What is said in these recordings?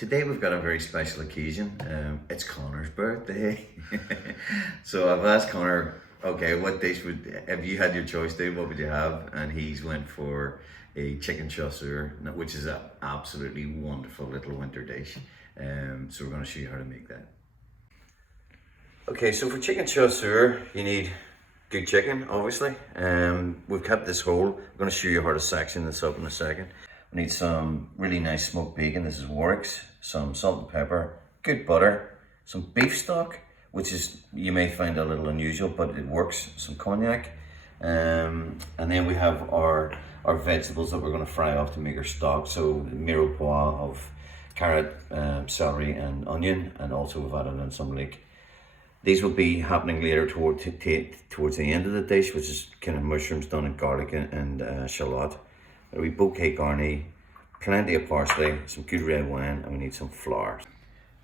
Today we've got a very special occasion. It's Connor's birthday. So I've asked Connor, okay, what dish would, if you had your choice, Dave, what would you have? And he's went for a chicken chasseur, which is an absolutely wonderful little winter dish. So we're going to show you how to make that. Okay, so for chicken chasseur, you need good chicken, obviously. We've kept this whole. I'm going to show you how to section this up in a second. We need some really nice smoked bacon. This is Warwick's. Some salt and pepper, good butter, some beef stock, which is, you may find a little unusual, but it works. Some cognac, and then we have our vegetables that we're going to fry off to make our stock. So mirepoix of carrot, celery, and onion, and also we've added in some leek. These will be happening later towards the end of the dish, which is kind of mushrooms done in garlic and shallot. It'll be bouquet garni, plenty of parsley, some good red wine, and we need some flour.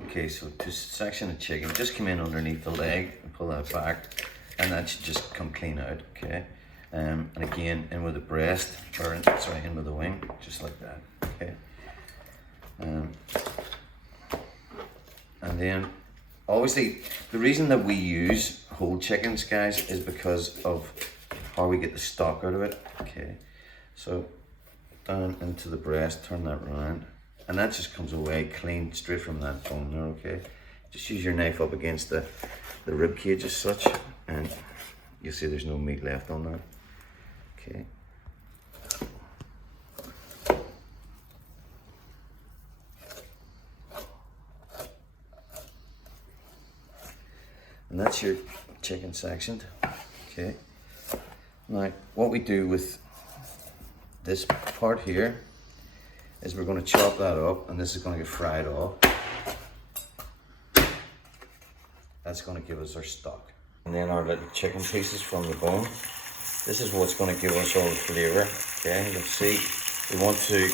Okay, so to section the chicken, just come in underneath the leg and pull that back, and that should just come clean out, okay? And again, in with the breast, or in with the wing, just like that, okay? And then, obviously, the reason that we use whole chickens, guys, is because of how we get the stock out of it, okay? So, down into the breast, turn that round, and that just comes away clean, straight from that bone there, okay? Just use your knife up against the rib cage as such, and you'll see there's no meat left on that, okay? And that's your chicken sectioned, okay? Now, what we do with this part here is we're going to chop that up, and this is going to get fried off. That's going to give us our stock. And then our little chicken pieces from the bone. This is what's going to give us all the flavour, okay? You'll see, we want to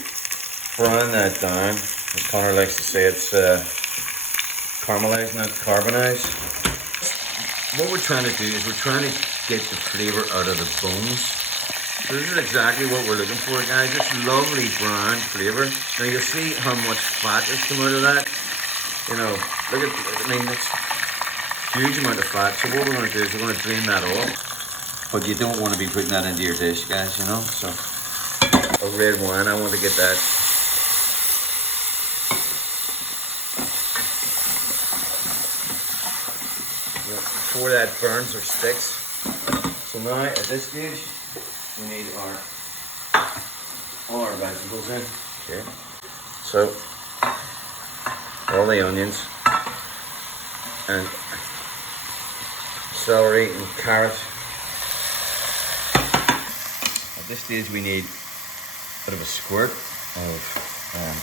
brown that down. As Connor likes to say, it's caramelized, not carbonized. What we're trying to do is we're trying to get the flavour out of the bones. So this is exactly what we're looking for, guys. This lovely brown flavour. Now you'll see how much fat has come out of that. You know, look at, I mean, it's a huge amount of fat. So what we're going to do is we're going to drain that off. But you don't want to be putting that into your dish, guys, you know. So, a red wine, I want to get that. Before that burns or sticks. So now, at this stage, we need all our vegetables in. Okay. So all the onions and celery and carrot. At this stage we need a bit of a squirt of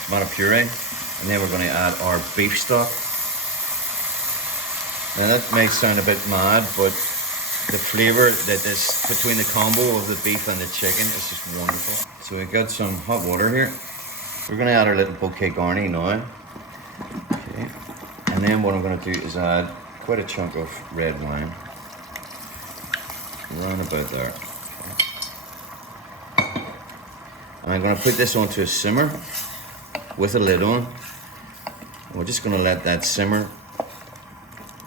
tomato puree, and then we're going to add our beef stock. Now that may sound a bit mad, but the flavour that is between the combo of the beef and the chicken is just wonderful. So we've got some hot water here. We're going to add our little bouquet garni now. Okay. And then what I'm going to do is add quite a chunk of red wine. Around about there. Okay. And I'm going to put this onto a simmer with a lid on. And we're just going to let that simmer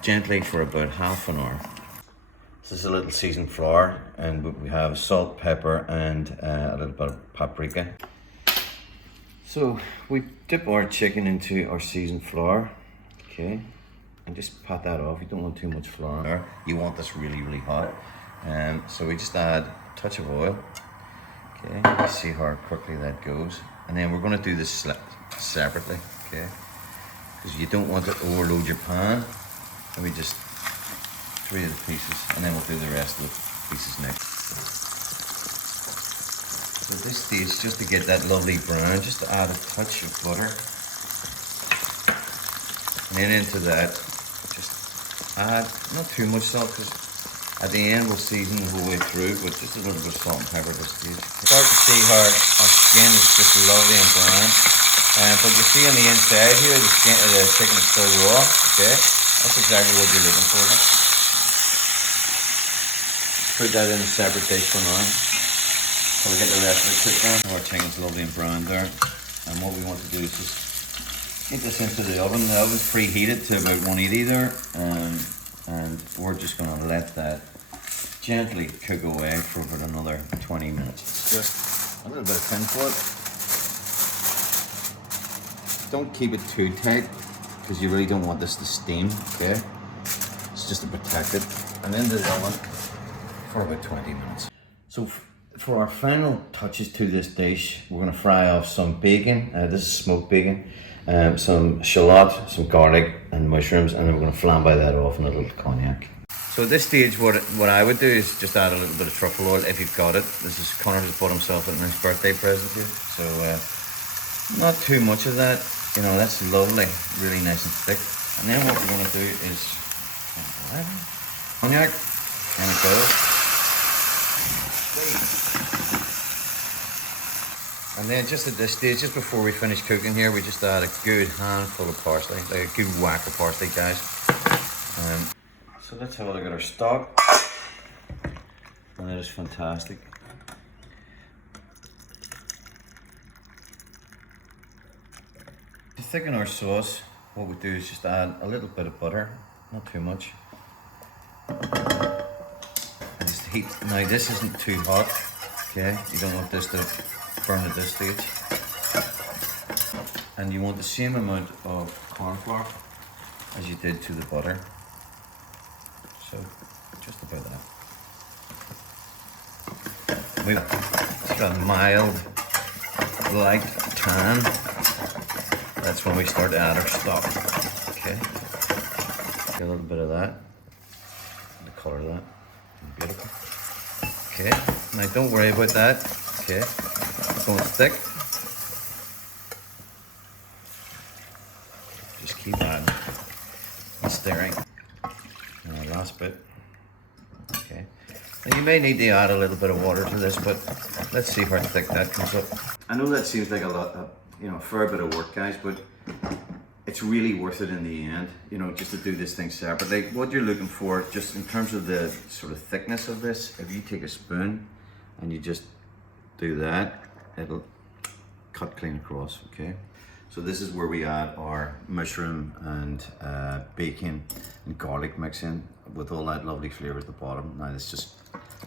gently for about half an hour. This is a little seasoned flour, and we have salt, pepper, and a little bit of paprika. So we dip our chicken into our seasoned flour, okay, and just pat that off. You don't want too much flour. You want this really, really hot. So we just add a touch of oil, okay. Let's see how quickly that goes. And then we're going to do this separately, okay, because you don't want to overload your pan. And we just 3 of the pieces, and then we'll do the rest of the pieces next. So at this stage, just to get that lovely brown, just add a touch of butter. And then into that, just add, not too much salt, because at the end we'll season the whole way through, but just a little bit of salt and pepper at this stage. Start to see how our skin is just lovely and brown. But you see on the inside here, the chicken is still raw, okay? That's exactly what you're looking for. Put that in a separate dish for now. So we get the rest of it cooked down. Our chicken's lovely and brown there. And what we want to do is just Get this into the oven. The oven's preheated to about 180 there, and we're just going to let that gently cook away for about another 20 minutes. Just a little bit of tin foil. Don't keep it too tight because you really don't want this to steam, okay? It's just to protect it. And into the oven for about 20 minutes. So for our final touches to this dish, we're going to fry off some bacon. This is smoked bacon. Some shallot, some garlic and mushrooms, and then we're going to flambe that off in a little cognac. So at this stage, what I would do is just add a little bit of truffle oil if you've got it. This is Connor has bought himself a nice birthday present here, so not too much of that. You know, that's lovely, really nice and thick. And then what we're going to do is cognac, and it goes. And then just at this stage, just before we finish cooking here, we just add a good handful of parsley, like a good whack of parsley, guys. So let's have a look at our stock. And that is fantastic. To thicken our sauce, what we do is just add a little bit of butter, not too much. And just heat. Now this isn't too hot, okay? You don't want this to burn at this stage. And you want the same amount of corn flour as you did to the butter. So just about that. We've got a mild, light tan. That's when we start to add our stock. Okay. Get a little bit of that. The colour of that. Beautiful. Okay. Now don't worry about that. Okay. It's going thick. Just keep adding and stirring. And the last bit. Okay. And you may need to add a little bit of water to this, but let's see how thick that comes up. I know that seems like a fair bit of work, guys, but it's really worth it in the end, you know, just to do this thing separately. What you're looking for, just in terms of the sort of thickness of this, if you take a spoon and you just do that, it'll cut clean across, okay? So this is where we add our mushroom and bacon and garlic mix in with all that lovely flavour at the bottom. Now this just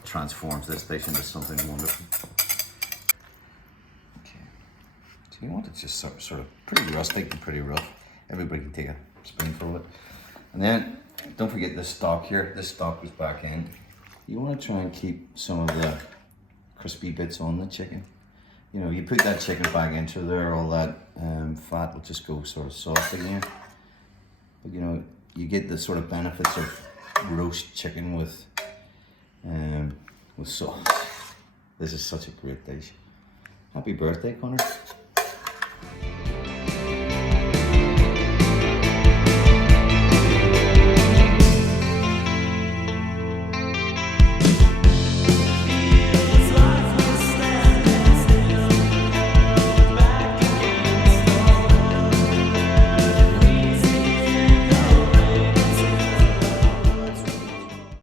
transforms this dish into something wonderful. Okay, so you want it just sort of pretty rustic and pretty rough. Everybody can take a spoonful of it. And then don't forget this stock here. This stock goes back in. You want to try and keep some of the crispy bits on the chicken. You know, you put that chicken back into there, all that fat will just go sort of soft again. But you know, you get the sort of benefits of roast chicken with sauce. This is such a great dish. Happy birthday, Connor.